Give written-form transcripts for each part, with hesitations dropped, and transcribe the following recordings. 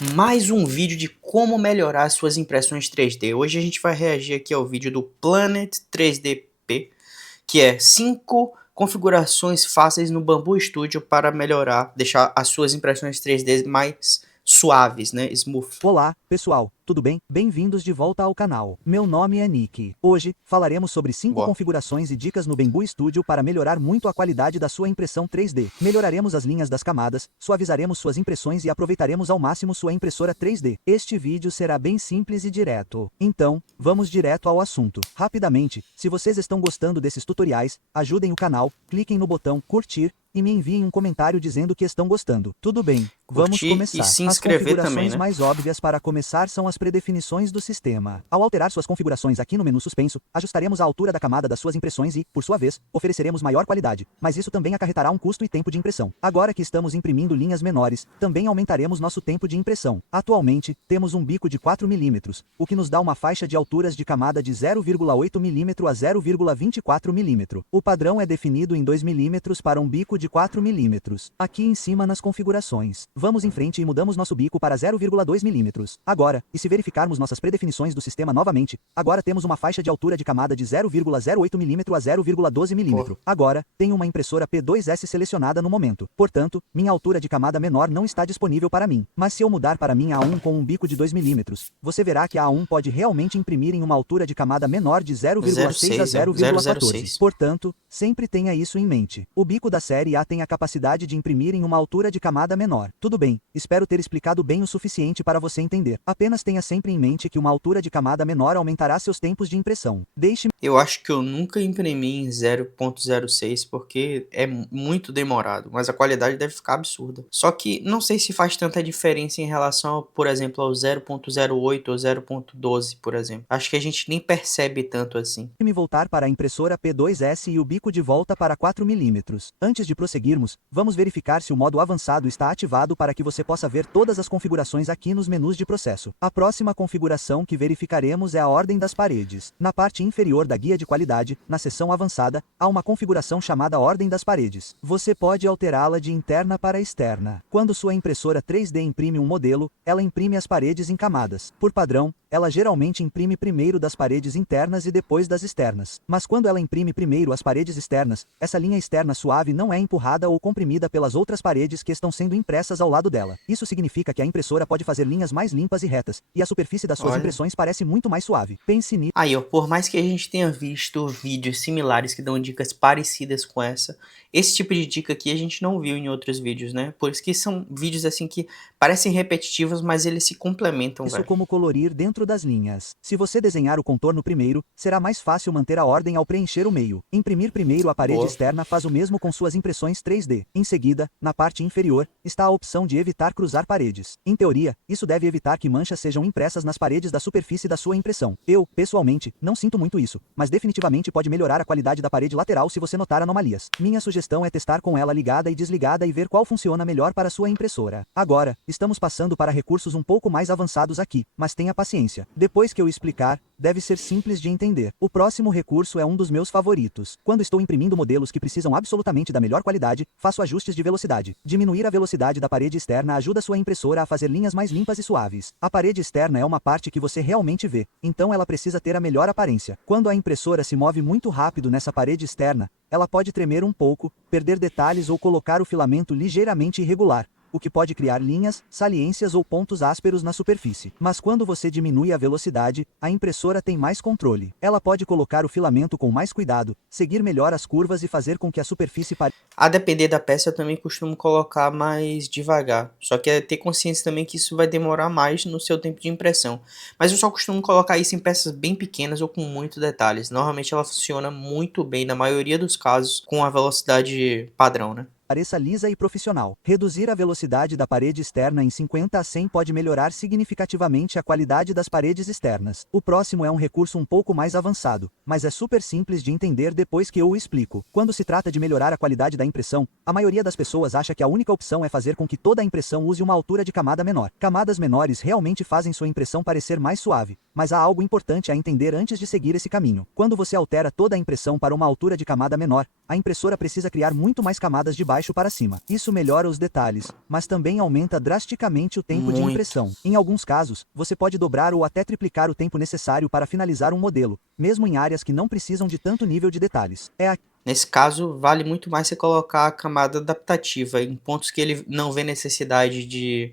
Mais um vídeo de como melhorar suas impressões 3D. Hoje a gente vai reagir aqui ao vídeo do Planet 3D-P, que é 5 configurações fáceis no Bambu Studio para melhorar, deixar as suas impressões 3D mais suaves, né? Smooth. Olá, pessoal, tudo bem? Bem-vindos de volta ao canal. Meu nome é Nick. Hoje, falaremos sobre 5 Boa. configurações e dicas no Bambu Studio para melhorar muito a qualidade da sua impressão 3D. Melhoraremos as linhas das camadas, suavizaremos suas impressões e aproveitaremos ao máximo sua impressora 3D. Este vídeo será bem simples e direto. Então, vamos direto ao assunto. Rapidamente, se vocês estão gostando desses tutoriais, ajudem o canal, cliquem no botão curtir e me enviem um comentário dizendo que estão gostando. Tudo bem, vamos Curtir e começar. se As inscrever também, configurações né? mais óbvias para começar são as predefinições do sistema. Ao alterar suas configurações aqui no menu suspenso, ajustaremos a altura da camada das suas impressões e, por sua vez, ofereceremos maior qualidade, mas isso também acarretará um custo e tempo de impressão. Agora que estamos imprimindo linhas menores, também aumentaremos nosso tempo de impressão. Atualmente, temos um bico de 4 mm, o que nos dá uma faixa de alturas de camada de 0,8 mm a 0,24 mm. O padrão é definido em 2 mm para um bico de 4 mm. Aqui em cima nas configurações, vamos em frente e mudamos nosso bico para 0,2 mm. Agora, e se verificarmos nossas predefinições do sistema novamente, agora temos uma faixa de altura de camada de 0,08 mm a 0,12 mm. Agora, tenho uma impressora P2S selecionada no momento. Portanto, minha altura de camada menor não está disponível para mim. Mas se eu mudar para minha A1 com um bico de 2 mm, você verá que a A1 pode realmente imprimir em uma altura de camada menor de 0,6 a 0,14. Portanto, sempre tenha isso em mente. O bico da série A tem a capacidade de imprimir em uma altura de camada menor. Tudo bem, espero ter explicado bem o suficiente para você entender. Apenas tenha sempre em mente que uma altura de camada menor aumentará seus tempos de impressão. Eu acho que eu nunca imprimi em 0.06 porque é muito demorado, mas a qualidade deve ficar absurda. Só que não sei se faz tanta diferença em relação, por exemplo, ao 0.08 ou 0.12, por exemplo. Acho que a gente nem percebe tanto assim. Me voltar para a impressora P2S e o bico de volta para 4 mm. Antes de prosseguirmos, vamos verificar se o modo avançado está ativado para que você possa ver todas as configurações aqui nos menus de processo. A próxima configuração que verificaremos é a ordem das paredes. Na parte inferior da guia de qualidade, na seção avançada, há uma configuração chamada ordem das paredes. Você pode alterá-la de interna para externa. Quando sua impressora 3D imprime um modelo, ela imprime as paredes em camadas. Por padrão, ela geralmente imprime primeiro das paredes internas e depois das externas. Mas quando ela imprime primeiro as paredes externas, essa linha externa suave não é empurrada ou comprimida pelas outras paredes que estão sendo impressas ao lado dela. Isso significa que a impressora pode fazer linhas mais limpas e retas, e a superfície das suas impressões parece muito mais suave. Pense nisso. Aí, ó, por mais que a gente tenha visto vídeos similares que dão dicas parecidas com essa, esse tipo de dica aqui a gente não viu em outros vídeos, né? Por isso que são vídeos assim que parecem repetitivos, mas eles se complementam, Isso velho. como colorir dentro das linhas. Se você desenhar o contorno primeiro, será mais fácil manter a ordem ao preencher o meio. Imprimir primeiro a parede externa faz o mesmo com suas impressões 3D. Em seguida, na parte inferior, está a opção de evitar cruzar paredes. Em teoria, isso deve evitar que manchas sejam impressas nas paredes da superfície da sua impressão. Eu, pessoalmente, não sinto muito isso, mas definitivamente pode melhorar a qualidade da parede lateral se você notar anomalias. Minha sugestão é testar com ela ligada e desligada e ver qual funciona melhor para sua impressora. Agora, estamos passando para recursos um pouco mais avançados aqui, mas tenha paciência. Depois que eu explicar, deve ser simples de entender. O próximo recurso é um dos meus favoritos. Quando estou imprimindo modelos que precisam absolutamente da melhor qualidade, faço ajustes de velocidade. Diminuir a velocidade da parede externa ajuda sua impressora a fazer linhas mais limpas e suaves. A parede externa é uma parte que você realmente vê, então ela precisa ter a melhor aparência. Quando a impressora se move muito rápido nessa parede externa, ela pode tremer um pouco, perder detalhes ou colocar o filamento ligeiramente irregular, o que pode criar linhas, saliências ou pontos ásperos na superfície. Mas quando você diminui a velocidade, a impressora tem mais controle. Ela pode colocar o filamento com mais cuidado, seguir melhor as curvas e fazer com que a superfície pareça. A depender da peça, eu também costumo colocar mais devagar. Só que é ter consciência também que isso vai demorar mais no seu tempo de impressão. Mas eu só costumo colocar isso em peças bem pequenas ou com muitos detalhes. Normalmente ela funciona muito bem, na maioria dos casos, com a velocidade padrão, né? Pareça lisa e profissional. Reduzir a velocidade da parede externa em 50 a 100 pode melhorar significativamente a qualidade das paredes externas. O próximo é um recurso um pouco mais avançado, mas é super simples de entender depois que eu o explico. Quando se trata de melhorar a qualidade da impressão, a maioria das pessoas acha que a única opção é fazer com que toda a impressão use uma altura de camada menor. Camadas menores realmente fazem sua impressão parecer mais suave, mas há algo importante a entender antes de seguir esse caminho. Quando você altera toda a impressão para uma altura de camada menor, a impressora precisa criar muito mais camadas de baixo para cima. Isso melhora os detalhes, mas também aumenta drasticamente o tempo de impressão. Em alguns casos, você pode dobrar ou até triplicar o tempo necessário para finalizar um modelo, mesmo em áreas que não precisam de tanto nível de detalhes. Nesse caso, vale muito mais você colocar a camada adaptativa em pontos que ele não vê necessidade de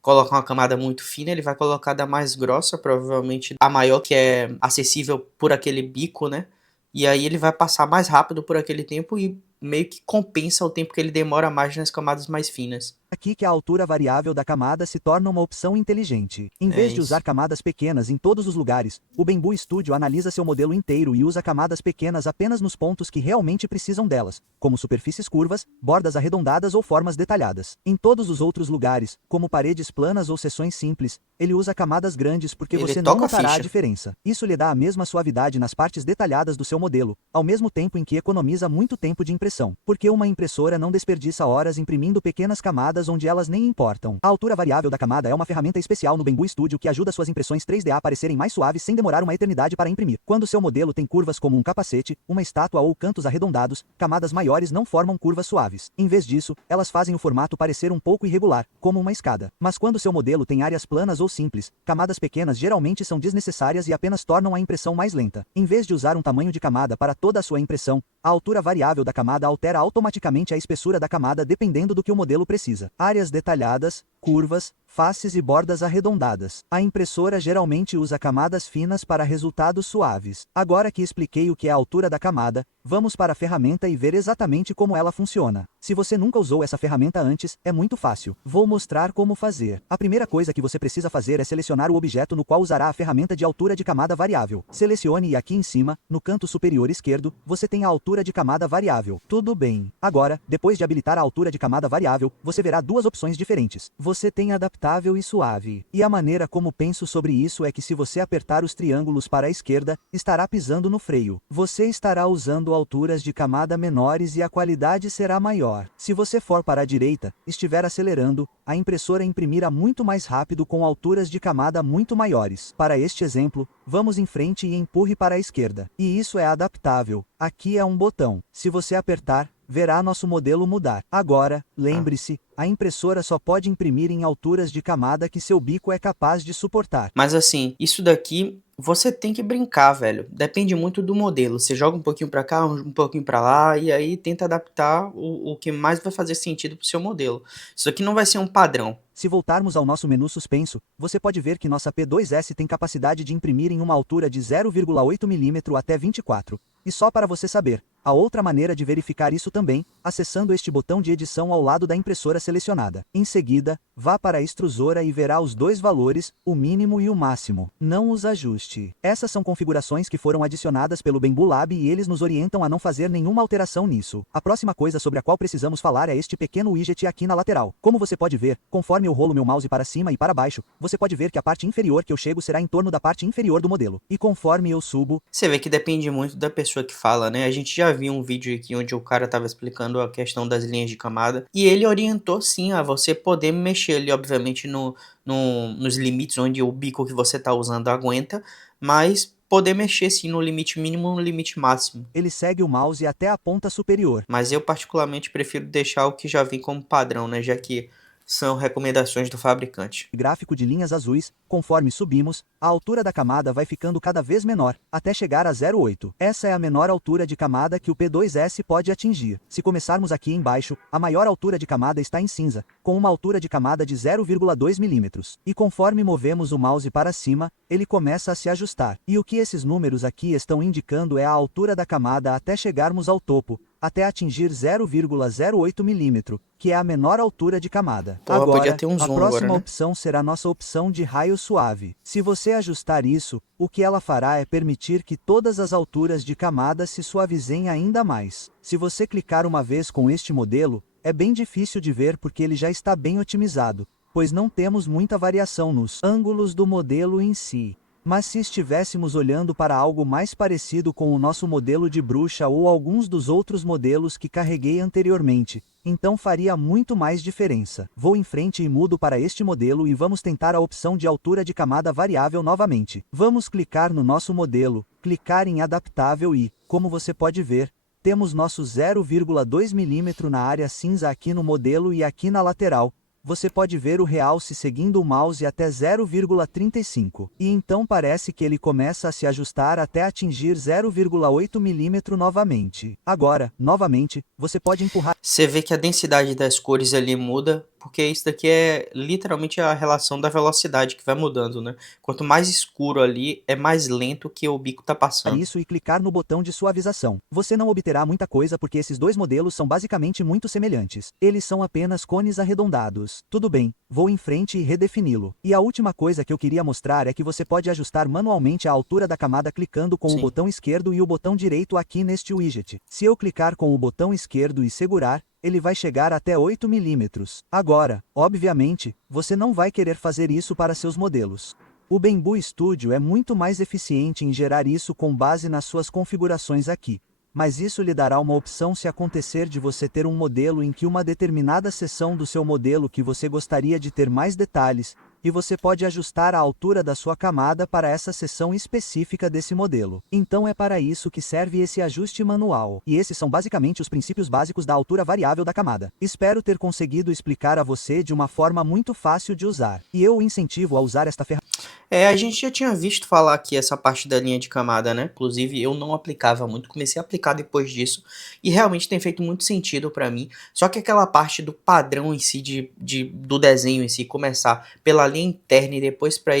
colocar uma camada muito fina, ele vai colocar da mais grossa, provavelmente a maior que é acessível por aquele bico, né? E aí ele vai passar mais rápido por aquele tempo e meio que compensa o tempo que ele demora mais nas camadas mais finas. Aqui que a altura variável da camada se torna uma opção inteligente. Em vez de usar camadas pequenas em todos os lugares, o Bambu Studio analisa seu modelo inteiro e usa camadas pequenas apenas nos pontos que realmente precisam delas, como superfícies curvas, bordas arredondadas ou formas detalhadas. Em todos os outros lugares, como paredes planas ou seções simples, ele usa camadas grandes porque você não notará a diferença. Isso lhe dá a mesma suavidade nas partes detalhadas do seu modelo, ao mesmo tempo em que economiza muito tempo de impressão, porque uma impressora não desperdiça horas imprimindo pequenas camadas onde elas nem importam. A altura variável da camada é uma ferramenta especial no Bambu Studio que ajuda suas impressões 3D a parecerem mais suaves sem demorar uma eternidade para imprimir. Quando seu modelo tem curvas como um capacete, uma estátua ou cantos arredondados, camadas maiores não formam curvas suaves. Em vez disso, elas fazem o formato parecer um pouco irregular, como uma escada. Mas quando seu modelo tem áreas planas ou simples, camadas pequenas geralmente são desnecessárias e apenas tornam a impressão mais lenta. Em vez de usar um tamanho de camada para toda a sua impressão, a altura variável da camada altera automaticamente a espessura da camada dependendo do que o modelo precisa. Áreas detalhadas, curvas, faces e bordas arredondadas. A impressora geralmente usa camadas finas para resultados suaves. Agora que expliquei o que é a altura da camada, vamos para a ferramenta e ver exatamente como ela funciona. Se você nunca usou essa ferramenta antes, é muito fácil. Vou mostrar como fazer. A primeira coisa que você precisa fazer é selecionar o objeto no qual usará a ferramenta de altura de camada variável. Selecione e aqui em cima, no canto superior esquerdo, você tem a altura de camada variável. Tudo bem. Agora, depois de habilitar a altura de camada variável, você verá duas opções diferentes. Você tem adaptável e suave. E a maneira como penso sobre isso é que se você apertar os triângulos para a esquerda, estará pisando no freio. Você estará usando alturas de camada menores e a qualidade será maior. Se você for para a direita, estiver acelerando, a impressora imprimirá muito mais rápido com alturas de camada muito maiores. Para este exemplo, vamos em frente e empurre para a esquerda. E isso é adaptável. Aqui é um botão. Se você apertar, verá nosso modelo mudar. Agora, lembre-se, a impressora só pode imprimir em alturas de camada que seu bico é capaz de suportar. Mas assim, isso daqui você tem que brincar, velho. Depende muito do modelo. Você joga um pouquinho pra cá, um pouquinho pra lá, e aí tenta adaptar o que mais vai fazer sentido pro seu modelo. Isso aqui não vai ser um padrão. Se voltarmos ao nosso menu suspenso, você pode ver que nossa P2S tem capacidade de imprimir em uma altura de 0,8 mm até 24. E só para você saber, há outra maneira de verificar isso também, acessando este botão de edição ao lado da impressora selecionada. Em seguida, vá para a extrusora e verá os dois valores, o mínimo e o máximo. Não os ajuste. Essas são configurações que foram adicionadas pelo Bambu Lab e eles nos orientam a não fazer nenhuma alteração nisso. A próxima coisa sobre a qual precisamos falar é este pequeno widget aqui na lateral. Como você pode ver, conforme eu rolo meu mouse para cima e para baixo, você pode ver que a parte inferior que eu chego será em torno da parte inferior do modelo. E conforme eu subo... Você vê que depende muito da pessoa que fala, né? A gente já viu um vídeo aqui onde o cara estava explicando a questão das linhas de camada. E ele orientou sim a você poder mexer ali, obviamente, nos limites onde o bico que você está usando aguenta, mas poder mexer sim no limite mínimo e no limite máximo. Ele segue o mouse até a ponta superior. Mas eu particularmente prefiro deixar o que já vem como padrão, né? Já que são recomendações do fabricante. Gráfico de linhas azuis, conforme subimos, a altura da camada vai ficando cada vez menor, até chegar a 0,8. Essa é a menor altura de camada que o P2S pode atingir. Se começarmos aqui embaixo, a maior altura de camada está em cinza, com uma altura de camada de 0,2 mm. E conforme movemos o mouse para cima, ele começa a se ajustar. E o que esses números aqui estão indicando é a altura da camada até chegarmos ao topo, até atingir 0,08 mm, que é a menor altura de camada. Porra, agora, podia ter um a zoom próxima agora, né? opção será nossa opção de raio suave. Se você ajustar isso, o que ela fará é permitir que todas as alturas de camada se suavizem ainda mais. Se você clicar uma vez com este modelo, é bem difícil de ver porque ele já está bem otimizado, pois não temos muita variação nos ângulos do modelo em si. Mas se estivéssemos olhando para algo mais parecido com o nosso modelo de bruxa ou alguns dos outros modelos que carreguei anteriormente, então faria muito mais diferença. Vou em frente e mudo para este modelo e vamos tentar a opção de altura de camada variável novamente. Vamos clicar no nosso modelo, clicar em adaptável e, como você pode ver, temos nosso 0,2 mm na área cinza aqui no modelo e aqui na lateral. Você pode ver o realce seguindo o mouse até 0,35. E então parece que ele começa a se ajustar até atingir 0,8 mm novamente. Agora, novamente, você pode empurrar. Você vê que a densidade das cores ali muda, porque isso daqui é literalmente a relação da velocidade que vai mudando, né? Quanto mais escuro ali, é mais lento que o bico tá passando. Isso e clicar no botão de suavização. Você não obterá muita coisa porque esses dois modelos são basicamente muito semelhantes. Eles são apenas cones arredondados. Tudo bem, vou em frente e redefini-lo. E a última coisa que eu queria mostrar é que você pode ajustar manualmente a altura da camada clicando com o botão esquerdo e o botão direito aqui neste widget. Se eu clicar com o botão esquerdo e segurar, ele vai chegar até 8 mm. Agora, obviamente, você não vai querer fazer isso para seus modelos. O Bambu Studio é muito mais eficiente em gerar isso com base nas suas configurações aqui, mas isso lhe dará uma opção se acontecer de você ter um modelo em que uma determinada seção do seu modelo que você gostaria de ter mais detalhes, e você pode ajustar a altura da sua camada para essa seção específica desse modelo. Então é para isso que serve esse ajuste manual. E esses são basicamente os princípios básicos da altura variável da camada. Espero ter conseguido explicar a você de uma forma muito fácil de usar. E eu o incentivo a usar esta ferramenta. A gente já tinha visto falar aqui essa parte da linha de camada, né? Inclusive eu não aplicava muito, comecei a aplicar depois disso e realmente tem feito muito sentido pra mim. Só que aquela parte do padrão em si, do desenho em si, começar pela linha interna e depois pra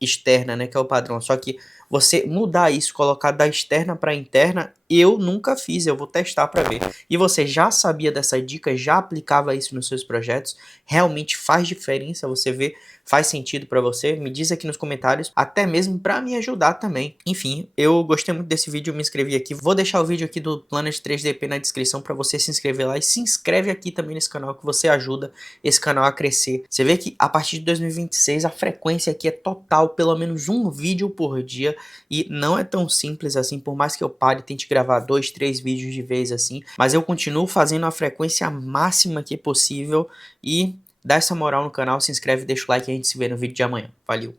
externa, né? Que é o padrão. Só que você mudar isso, colocar da externa pra interna, eu nunca fiz, eu vou testar pra ver. E você já sabia dessa dica, já aplicava isso nos seus projetos? Realmente faz diferença? Você vê, faz sentido pra você? Me diz aqui nos comentários, até mesmo pra me ajudar também. Enfim, eu gostei muito desse vídeo, me inscrevi aqui. Vou deixar o vídeo aqui do Planet 3DP na descrição pra você se inscrever lá. E se inscreve aqui também nesse canal, que você ajuda esse canal a crescer. Você vê que a partir de 2026 a frequência aqui é total, pelo menos um vídeo por dia. E não é tão simples assim, por mais que eu pare e tente gravar 2, 3 vídeos de vez assim. Mas eu continuo fazendo a frequência máxima que possível. E dá essa moral no canal, se inscreve, deixa o like e a gente se vê no vídeo de amanhã. Valeu!